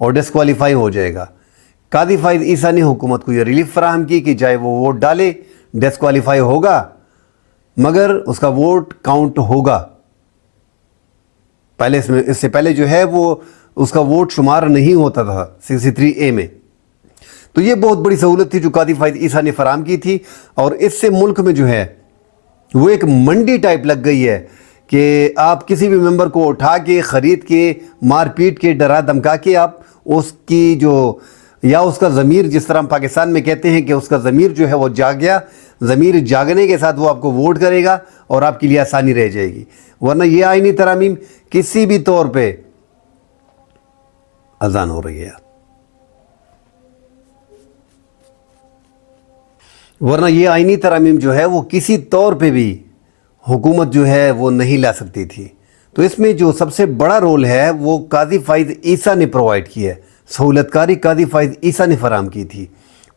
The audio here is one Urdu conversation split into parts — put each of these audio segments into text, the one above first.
اور ڈسکوالیفائی ہو جائے گا۔ قاضی فائز عیسیٰ نے حکومت کو یہ ریلیف فراہم کی کہ چاہے وہ ووٹ ڈالے ڈسکوالیفائی ہوگا مگر اس کا ووٹ کاؤنٹ ہوگا۔ پہلے اس سے پہلے جو ہے وہ اس کا ووٹ شمار نہیں ہوتا تھا 63A میں۔ تو یہ بہت بڑی سہولت تھی جو قاضی فائز عیسیٰ نے فراہم کی تھی، اور اس سے ملک میں جو ہے وہ ایک منڈی ٹائپ لگ گئی ہے کہ آپ کسی بھی ممبر کو اٹھا کے خرید کے مار پیٹ کے ڈرا دھمکا کے آپ اس کی جو یا اس کا ضمیر، جس طرح ہم پاکستان میں کہتے ہیں کہ اس کا ضمیر جو ہے وہ جاگ گیا، ضمیر جاگنے کے ساتھ وہ آپ کو ووٹ کرے گا اور آپ کے لیے آسانی رہ جائے گی۔ ورنہ یہ آئینی ترامیم کسی بھی طور پہ اذان ہو رہی ہے، ورنہ یہ آئینی ترامیم جو ہے وہ کسی طور پہ بھی حکومت جو ہے وہ نہیں لا سکتی تھی۔ تو اس میں جو سب سے بڑا رول ہے وہ قاضی فائز عیسیٰ نے پرووائڈ کی ہے، سہولت کاری قاضی فائز عیسیٰ نے فراہم کی تھی۔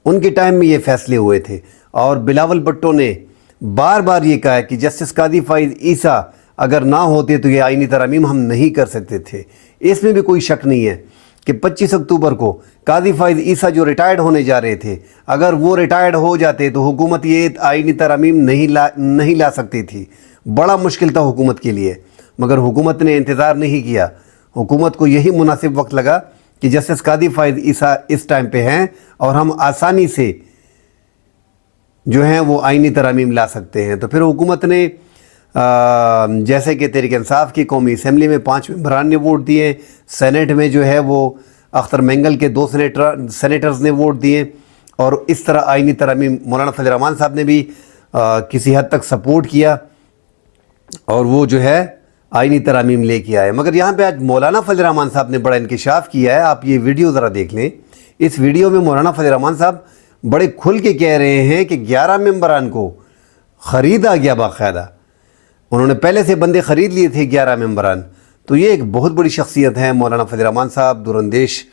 ان کے ٹائم میں یہ فیصلے ہوئے تھے، اور بلاول بھٹو نے بار بار یہ کہا ہے کہ جسٹس قاضی فائز عیسیٰ اگر نہ ہوتے تو یہ آئینی ترامیم ہم نہیں کر سکتے تھے۔ اس میں بھی کوئی شک نہیں ہے کہ 25 اکتوبر کو قاضی فائز عیسیٰ جو ریٹائرڈ ہونے جا رہے تھے، اگر وہ ریٹائرڈ ہو جاتے تو حکومت یہ آئینی ترامیم نہیں لا سکتی تھی۔ بڑا مشکل تھا حکومت کے لیے، مگر حکومت نے انتظار نہیں کیا۔ حکومت کو یہی مناسب وقت لگا کہ جسٹس قاضی فائز عیسیٰ اس ٹائم پہ ہیں اور ہم آسانی سے جو ہیں وہ آئینی ترامیم لا سکتے ہیں۔ تو پھر حکومت نے جیسے کہ تحریک انصاف کی قومی اسمبلی میں 5 ممبران نے ووٹ دیے، سینیٹ میں جو ہے وہ اختر مینگل کے 2 سینیٹرز نے ووٹ دیے، اور اس طرح آئینی ترامیم مولانا فضل الرحمان صاحب نے بھی کسی حد تک سپورٹ کیا، اور وہ جو ہے آئینی ترامیم لے کے آئے۔ مگر یہاں پہ آج مولانا فضل الرحمان صاحب نے بڑا انکشاف کیا ہے۔ آپ یہ ویڈیو ذرا دیکھ لیں۔ اس ویڈیو میں مولانا فضل الرحمان صاحب بڑے کھل کے کہہ رہے ہیں کہ 11 ممبران کو خریدا گیا باقاعدہ، انہوں نے پہلے سے بندے خرید لیے تھے 11 ممبران۔ تو یہ ایک بہت بڑی شخصیت ہے مولانا فضل الرحمان صاحب، دوراندیش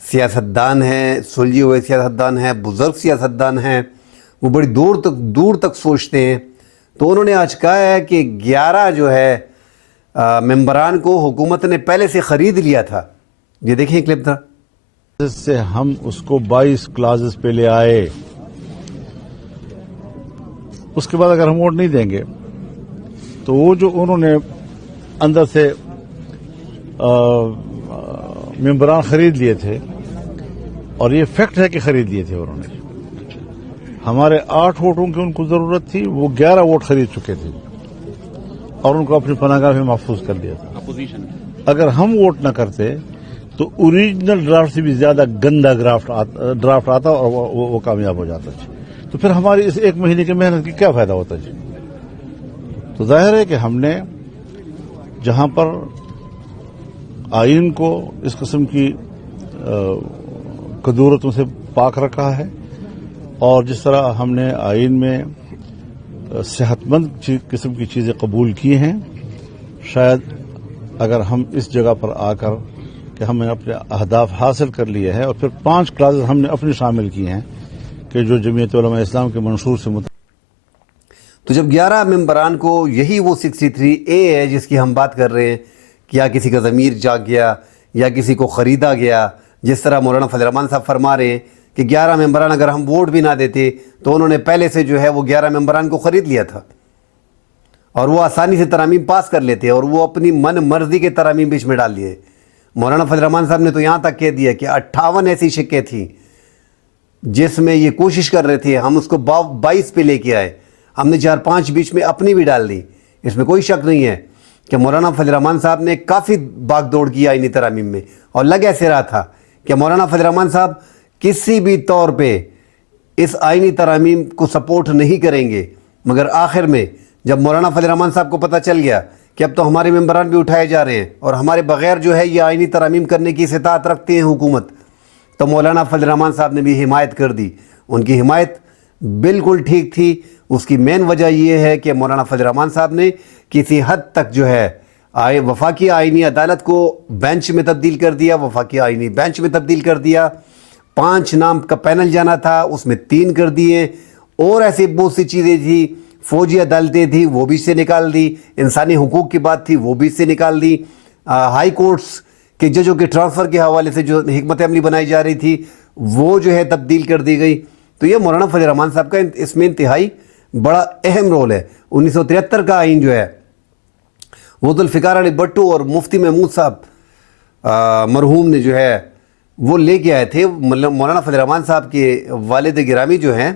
سیاستدان ہیں، سلجھے ہوئے سیاستدان ہیں، بزرگ سیاستدان ہیں، وہ بڑی دور تک سوچتے ہیں۔ تو انہوں نے آج کہا ہے کہ 11 جو ہے ممبران کو حکومت نے پہلے سے خرید لیا تھا۔ یہ دیکھیں کلپ تھا، اس سے ہم اس کو 22 کلازز پہ لے آئے، اس کے بعد اگر ہم ووٹ نہیں دیں گے تو وہ جو انہوں نے اندر سے ممبران خرید لیے تھے، اور یہ فیکٹ ہے کہ خرید لیے تھے انہوں نے، ہمارے 8 ووٹوں کی ان کو ضرورت تھی، وہ 11 ووٹ خرید چکے تھے اور ان کو اپنی پناہ گاہ میں محفوظ کر دیا تھا۔ اگر ہم ووٹ نہ کرتے تو اوریجنل ڈرافٹ سے بھی زیادہ گندا ڈرافٹ آتا اور وہ کامیاب ہو جاتا جی۔ تو پھر ہماری اس 1 مہینے کی محنت کی کیا فائدہ ہوتا جی؟ تو ظاہر ہے کہ ہم نے جہاں پر آئین کو اس قسم کی کدورتوں سے پاک رکھا ہے، اور جس طرح ہم نے آئین میں صحت مند قسم کی چیزیں قبول کی ہیں، شاید اگر ہم اس جگہ پر آ کر کہ ہم نے اپنے اہداف حاصل کر لیے ہیں، اور پھر 5 کلازز ہم نے اپنے شامل کیے ہیں کہ جو جمعیت علماء اسلام کے منشور سے تو جب 11 ممبران کو یہی وہ 63A ہے جس کی ہم بات کر رہے ہیں کہ یا کسی کا ضمیر جاگ گیا یا کسی کو خریدا گیا، جس طرح مولانا فضل الرحمان صاحب فرما رہے ہیں کہ 11 ممبران اگر ہم ووٹ بھی نہ دیتے تو انہوں نے پہلے سے جو ہے وہ 11 ممبران کو خرید لیا تھا، اور وہ آسانی سے ترامیم پاس کر لیتے، اور وہ اپنی من مرضی کے ترامیم بیچ میں ڈال دیے۔ مولانا فضل الرحمان صاحب نے تو یہاں تک کہہ دیا کہ 58 ایسی شکیں تھیں جس میں یہ کوشش کر رہے تھے، ہم اس کو 22 پہ لے کے آئے، ہم نے 4-5 بیچ میں اپنی بھی ڈال دی۔ اس میں کوئی شک نہیں ہے کہ مولانا فضل الرحمان صاحب نے کافی باغ دوڑ کی آئینی ترامیم میں، اور لگ ایسے رہا تھا کہ مولانا فضل الرحمان صاحب کسی بھی طور پہ اس آئینی ترامیم کو سپورٹ نہیں کریں گے، مگر آخر میں جب مولانا فضل الرحمان صاحب کو پتہ چل گیا کہ اب تو ہمارے ممبران بھی اٹھائے جا رہے ہیں اور ہمارے بغیر جو ہے یہ آئینی ترامیم کرنے کی استطاعت رکھتے ہیں حکومت، تو مولانا فضل الرحمان صاحب نے بھی حمایت کر دی۔ ان کی حمایت بالکل ٹھیک تھی۔ اس کی مین وجہ یہ ہے کہ مولانا فضل الرحمان صاحب نے کسی حد تک جو ہے وفاقی آئینی عدالت کو بینچ میں تبدیل کر دیا، وفاقی آئینی بینچ میں تبدیل کر دیا۔ 5 نام کا پینل جانا تھا، اس میں 3 کر دیے، اور ایسی بہت سی چیزیں تھی، فوجی عدالتیں تھی وہ بھی اس سے نکال دی، انسانی حقوق کی بات تھی وہ بھی اس سے نکال دی، ہائی کورٹس کہ ججوں کے ٹرانسفر کے حوالے سے جو حکمت عملی بنائی جا رہی تھی وہ جو ہے تبدیل کر دی گئی. تو یہ مولانا فضل الرحمان صاحب کا اس میں انتہائی بڑا اہم رول ہے. 1973 کا آئین جو ہے وہ ذوالفقار علی بھٹو اور مفتی محمود صاحب مرحوم نے جو ہے وہ لے کے آئے تھے. مولانا فضل الرحمان صاحب کے والد گرامی جو ہیں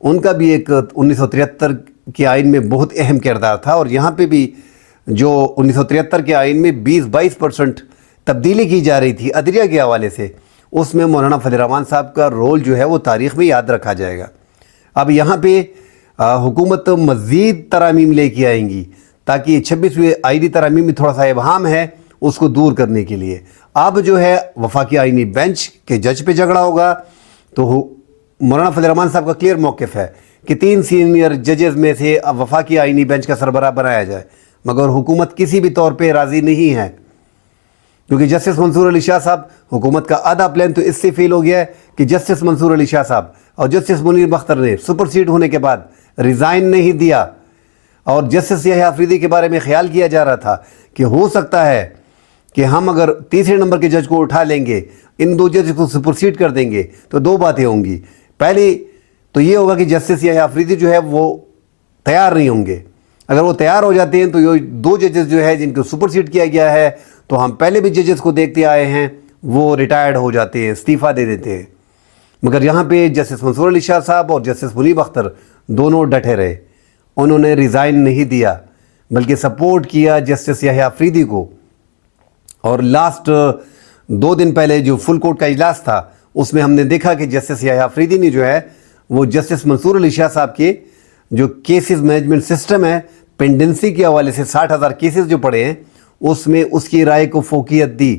ان کا بھی ایک 1973 کے آئین میں بہت اہم کردار تھا, اور یہاں پہ بھی جو 1973 کے آئین میں 20-22% تبدیلی کی جا رہی تھی عدلیہ کے حوالے سے, اس میں مولانا فضل الرحمان صاحب کا رول جو ہے وہ تاریخ میں یاد رکھا جائے گا. اب یہاں پہ حکومت مزید ترامیم لے کے آئیں گی تاکہ 26ویں آئینی ترامیم میں تھوڑا سا ابہام ہے اس کو دور کرنے کے لیے. اب جو ہے وفاقی آئینی بینچ کے جج پہ جھگڑا ہوگا, تو مولانا فضل الرحمان صاحب کا کلیئر موقف ہے کہ 3 سینئر ججز میں سے اب وفاقی آئینی بینچ کا سربراہ بنایا جائے, مگر حکومت کسی بھی طور پہ راضی نہیں ہے, کیونکہ جسٹس منصور علی شاہ صاحب, حکومت کا آدھا پلان تو اس سے فیل ہو گیا ہے کہ جسٹس منصور علی شاہ صاحب اور جسٹس منیر بختر نے سپرسیڈ ہونے کے بعد ریزائن نہیں دیا, اور جسٹس یحییٰ آفریدی کے بارے میں خیال کیا جا رہا تھا کہ ہو سکتا ہے کہ ہم اگر تیسرے نمبر کے جج کو اٹھا لیں گے, ان 2 جج کو سپرسیڈ کر دیں گے, تو 2 باتیں ہوں گی. پہلی تو یہ ہوگا کہ جسٹس یحییٰ آفریدی جو ہے وہ تیار نہیں ہوں گے. اگر وہ تیار ہو جاتے ہیں تو یہ 2 ججز جو ہے جن کو سپرسیڈ کیا گیا ہے, تو ہم پہلے بھی ججز کو دیکھتے آئے ہیں وہ ریٹائرڈ ہو جاتے ہیں, استعفیٰ دے دیتے ہیں. مگر یہاں پہ جسٹس منصور علی شاہ صاحب اور جسٹس منیر بختر دونوں ڈٹے رہے, انہوں نے ریزائن نہیں دیا بلکہ سپورٹ کیا جسٹس یحییٰ آفریدی کو. اور لاسٹ 2 دن پہلے جو فل کورٹ کا اجلاس تھا اس میں ہم نے دیکھا کہ جسٹس یحییٰ آفریدی نے جو ہے وہ جسٹس منصور علی شاہ صاحب کے جو کیسز مینجمنٹ سسٹم ہے پینڈنسی کے حوالے سے 60,000 کیسز جو پڑے ہیں اس میں اس کی رائے کو فوقیت دی,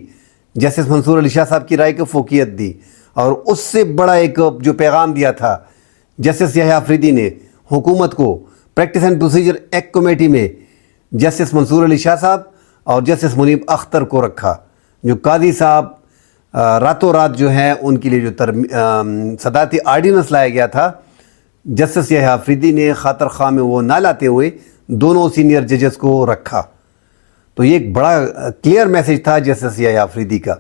جسٹس منصور علی شاہ صاحب کی رائے کو فوقیت دی. اور اس سے بڑا ایک جو پیغام دیا تھا جسٹس یحییٰ آفریدی نے حکومت کو, practice and procedure act committee میں جسٹس منصور علی شاہ صاحب اور جسٹس منیب اختر کو رکھا, جو قاضی صاحب راتوں رات جو ہیں ان کے لیے جو صدارتی آرڈیننس لایا گیا تھا, جسٹس یحییٰ آفریدی نے خاطر خواہ میں وہ نہ لاتے ہوئے دونوں سینئر ججز کو رکھا. تو یہ ایک بڑا کلیئر میسیج تھا جسٹس یحییٰ آفریدی کا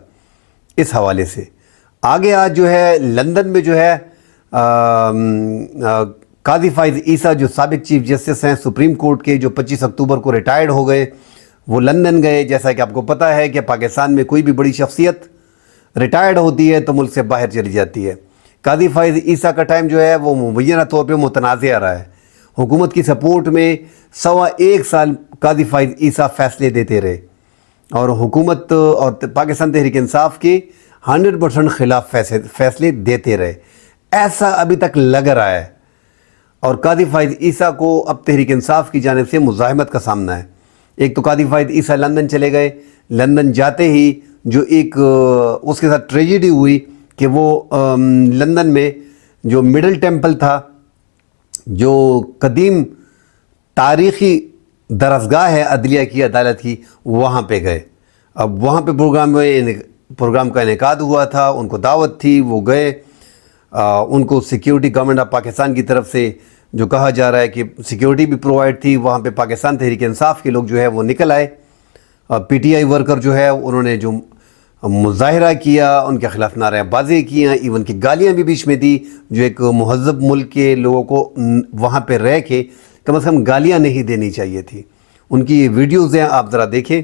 اس حوالے سے. آگے آج جو ہے لندن میں جو ہے قاضی فائز عیسیٰ جو سابق چیف جسٹس ہیں سپریم کورٹ کے, جو 25 اکتوبر کو ریٹائرڈ ہو گئے, وہ لندن گئے. جیسا کہ آپ کو پتہ ہے کہ پاکستان میں کوئی بھی بڑی شخصیت ریٹائرڈ ہوتی ہے تو ملک سے باہر چلی جاتی ہے. قاضی فائز عیسیٰ کا ٹائم جو ہے وہ مبینہ طور پہ متنازع رہا ہے. حکومت کی سپورٹ میں 1.25 سال قاضی فائز عیسیٰ فیصلے دیتے رہے, اور حکومت اور پاکستان تحریک انصاف کے 100% خلاف فیصلے دیتے رہے. ایسا ابھی تک لگ رہا ہے, اور قاضی فائز عیسیٰ کو اب تحریک انصاف کی جانب سے مزاحمت کا سامنا ہے. ایک تو قاضی فائز عیسیٰ لندن چلے گئے, لندن جاتے ہی جو ایک اس کے ساتھ ٹریجڈی ہوئی کہ وہ لندن میں جو مڈل ٹیمپل تھا, جو قدیم تاریخی درسگاہ ہے عدلیہ کی, عدالت کی, وہاں پہ گئے. اب وہاں پہ پروگرام کا انعقاد ہوا تھا, ان کو دعوت تھی, وہ گئے. ان کو سیکیورٹی گورنمنٹ آف پاکستان کی طرف سے جو کہا جا رہا ہے کہ سیکیورٹی بھی پرووائڈ تھی. وہاں پہ پاکستان تحریک انصاف کے لوگ جو ہے وہ نکل آئے, پی ٹی آئی ورکر جو ہے انہوں نے جو مظاہرہ کیا, ان کے خلاف نعرے بازی کیا, ایون کی گالیاں بھی بیچ میں دی, جو ایک مہذب ملک کے لوگوں کو وہاں پہ رہ کے کم از کم گالیاں نہیں دینی چاہیے تھی. ان کی یہ ویڈیوز ہیں, آپ ذرا دیکھیں.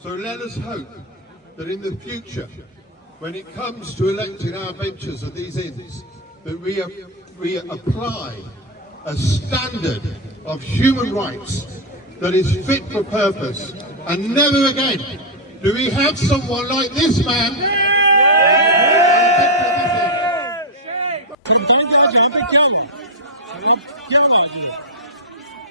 So let us hope that in the future, when it comes to electing our benches of these inns, that we apply a standard of human rights that is fit for purpose, and never again do we have someone like this man.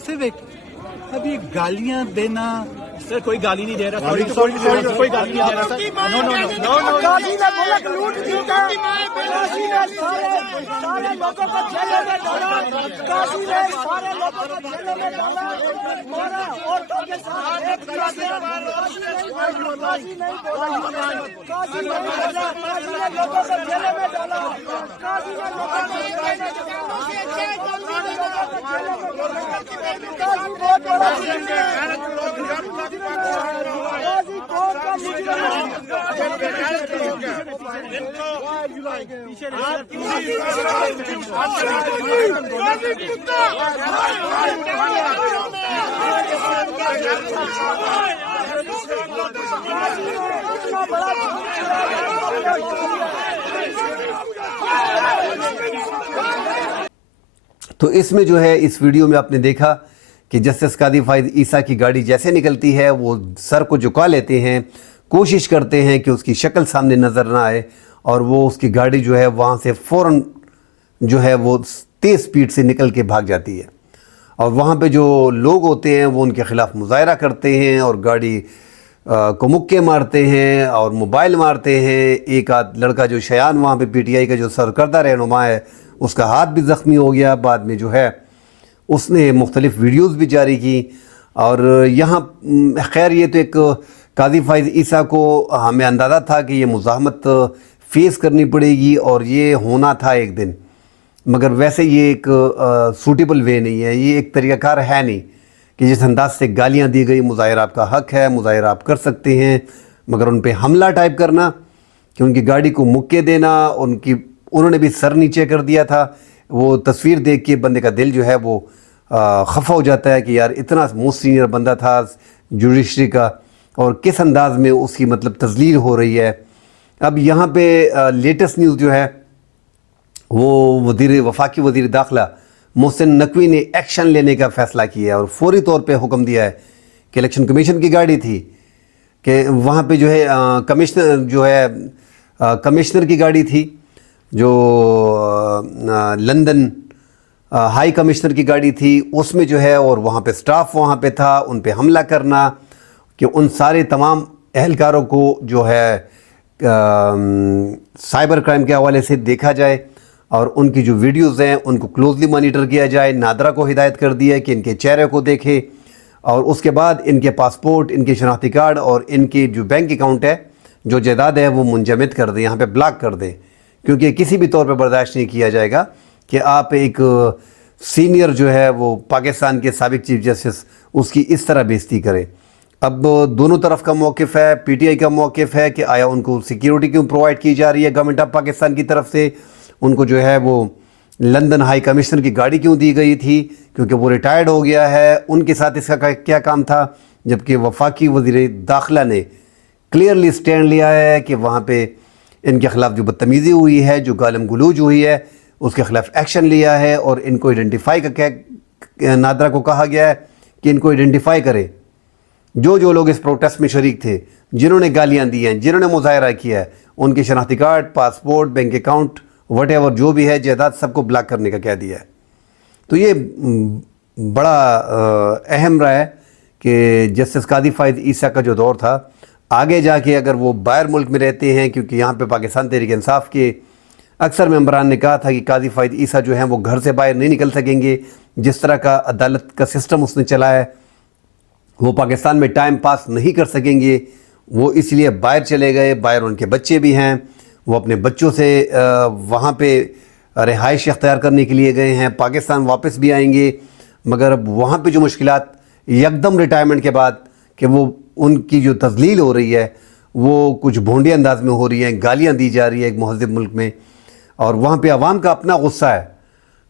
civic. اب یہ گالیاں دینا. سر کوئی گالی نہیں دے رہا, کوئی گالی نہیں دے رہا سر. نو قاضی نے ملک لوٹ چکا, قاضی نے سارے لوگوں کو جیلوں میں ڈالا, قاضی نے سارے لوگوں کو جیلوں میں ڈالا, مارا عورتوں کے ساتھ ریپ کیا گیا. قاضی نہیں بولا, قاضی نے لوگوں کو جیلوں میں ڈالا, قاضی نے لوگوں کو جیلوں میں ڈالا, قاضی بہت بڑا مجرم ہے, قاضی کون کا مجرم تو اس میں جو ہے اس ویڈیو میں آپ نے دیکھا کہ جسٹس قاضی فائز عیسیٰ کی گاڑی جیسے نکلتی ہے وہ سر کو جھکا لیتے ہیں, کوشش کرتے ہیں کہ اس کی شکل سامنے نظر نہ آئے, اور وہ اس کی گاڑی جو ہے وہاں سے فوراً جو ہے وہ تیز سپیڈ سے نکل کے بھاگ جاتی ہے, اور وہاں پہ جو لوگ ہوتے ہیں وہ ان کے خلاف مظاہرہ کرتے ہیں اور گاڑی کو مکے مارتے ہیں اور موبائل مارتے ہیں. ایک آدھ لڑکا جو شیان وہاں پہ پی ٹی آئی کا جو سرکردہ رہنما ہے اس کا ہاتھ بھی زخمی ہو گیا. بعد میں جو ہے اس نے مختلف ویڈیوز بھی جاری کی, اور یہاں خیر یہ تو ایک قاضی فائز عیسیٰ کو ہمیں اندازہ تھا کہ یہ مزاحمت فیس کرنی پڑے گی اور یہ ہونا تھا ایک دن, مگر ویسے یہ ایک سوٹیبل وے نہیں ہے, یہ ایک طریقہ کار ہے نہیں کہ جس انداز سے گالیاں دی گئی. مظاہرہ آپ کا حق ہے, مظاہرہ آپ کر سکتے ہیں, مگر ان پہ حملہ ٹائپ کرنا کہ ان کی گاڑی کو مکے دینا, انہوں نے بھی سر نیچے کر دیا تھا. وہ تصویر دیکھ کے بندے کا دل جو ہے وہ خفا ہو جاتا ہے کہ یار اتنا موسٹ سینئر بندہ تھا جوڈیشری کا, اور کس انداز میں اس کی مطلب تذلیل ہو رہی ہے. اب یہاں پہ لیٹسٹ نیوز جو ہے وہ وفاقی وزیر داخلہ محسن نقوی نے ایکشن لینے کا فیصلہ کیا ہے اور فوری طور پہ حکم دیا ہے کہ الیکشن کمیشن کی گاڑی تھی کہ وہاں پہ جو ہے کمشنر کی گاڑی تھی, جو لندن ہائی کمشنر کی گاڑی تھی, اس میں جو ہے, اور وہاں پہ سٹاف وہاں پہ تھا, ان پہ حملہ کرنا کہ ان سارے تمام اہلکاروں کو جو ہے سائبر کرائم کے حوالے سے دیکھا جائے اور ان کی جو ویڈیوز ہیں ان کو کلوزلی مانیٹر کیا جائے. نادرا کو ہدایت کر دی ہے کہ ان کے چہرے کو دیکھے, اور اس کے بعد ان کے پاسپورٹ, ان کے شناختی کارڈ اور ان کی جو بینک اکاؤنٹ ہے, جو جائیداد ہے وہ منجمد کر دیں, یہاں پہ بلاک کر دیں, کیونکہ کسی بھی طور پہ برداشت نہیں کیا جائے گا کہ آپ ایک سینئر جو ہے وہ پاکستان کے سابق چیف جسٹس اس کی اس طرح بےعزتی کرے. اب دونوں طرف کا موقف ہے, پی ٹی آئی کا موقف ہے کہ آیا ان کو سیکیورٹی کیوں پرووائڈ کی جا رہی ہے گورنمنٹ آف پاکستان کی طرف سے, ان کو جو ہے وہ لندن ہائی کمشنر کی گاڑی کیوں دی گئی تھی کیونکہ وہ ریٹائرڈ ہو گیا ہے, ان کے ساتھ اس کا کیا کام تھا, جبکہ وفاقی وزیر داخلہ نے کلیئرلی سٹینڈ لیا ہے کہ وہاں پہ ان کے خلاف جو بدتمیزی ہوئی ہے, جو گالم گلوج ہوئی ہے, اس کے خلاف ایکشن لیا ہے, اور ان کو ایڈنٹیفائی نادرا کو کہا گیا ہے کہ ان کو ایڈنٹیفائی کرے جو لوگ اس پروٹیسٹ میں شریک تھے, جنہوں نے گالیاں دی ہیں, جنہوں نے مظاہرہ کیا ہے, ان کے شناختی card, passport, bank account, what ever جو بھی ہے جائیداد سب کو بلاک کرنے کا کہہ دیا ہے. تو یہ بڑا اہم رہا ہے کہ جسٹس قاضی فائز عیسیٰ کا جو دور تھا, آگے جا کے اگر وہ باہر ملک میں رہتے ہیں, کیونکہ یہاں پہ پاکستان تحریک انصاف کے اکثر ممبران نے کہا تھا کہ قاضی فائز عیسیٰ جو ہیں وہ گھر سے باہر نہیں نکل سکیں گے, جس طرح کا عدالت کا سسٹم اس نے چلا ہے وہ پاکستان میں ٹائم پاس نہیں کر سکیں گے. وہ اس لیے باہر چلے گئے, باہر ان کے بچے بھی ہیں, وہ اپنے بچوں سے وہاں پہ رہائش اختیار کرنے کے لیے گئے ہیں, پاکستان واپس بھی آئیں گے, مگر اب وہاں پہ جو مشکلات یکدم ریٹائرمنٹ کے بعد کہ وہ ان کی جو تذلیل ہو رہی ہے وہ کچھ بھونڈے انداز میں ہو رہی ہیں, گالیاں دی جا رہی ہے ایک مہذب ملک میں, اور وہاں پہ عوام کا اپنا غصہ ہے.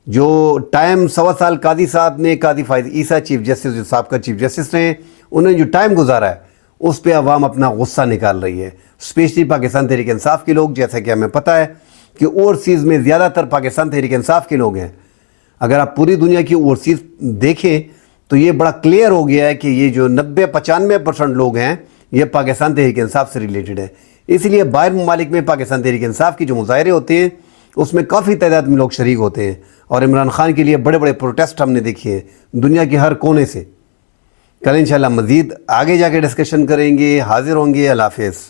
جو ٹائم 1.25 سال قاضی صاحب نے, قاضی فائز عیسیٰ چیف جسٹس جو صاحب کا چیف جسٹس ہیں, انہوں نے جو ٹائم گزارا ہے اس پہ عوام اپنا غصہ نکال رہی ہے, اسپیشلی پاکستان تحریک انصاف کے لوگ. جیسا کہ ہمیں پتہ ہے کہ اوورسیز میں زیادہ تر پاکستان تحریک انصاف کے لوگ ہیں. اگر آپ پوری دنیا کی اوورسیز دیکھیں تو یہ بڑا کلیئر ہو گیا ہے کہ یہ جو 90-95% لوگ ہیں یہ پاکستان تحریک انصاف سے ریلیٹڈ ہے. اس لیے باہر ممالک میں پاکستان تحریک انصاف کی جو مظاہرے ہوتے ہیں اس میں کافی تعداد میں لوگ شریک ہوتے ہیں اور عمران خان کے لیے بڑے بڑے پروٹیسٹ ہم نے دیکھے ہیں دنیا کے ہر کونے سے. کل انشاءاللہ مزید آگے جا کے ڈسکشن کریں گے. حاضر ہوں گے. اللہ حافظ.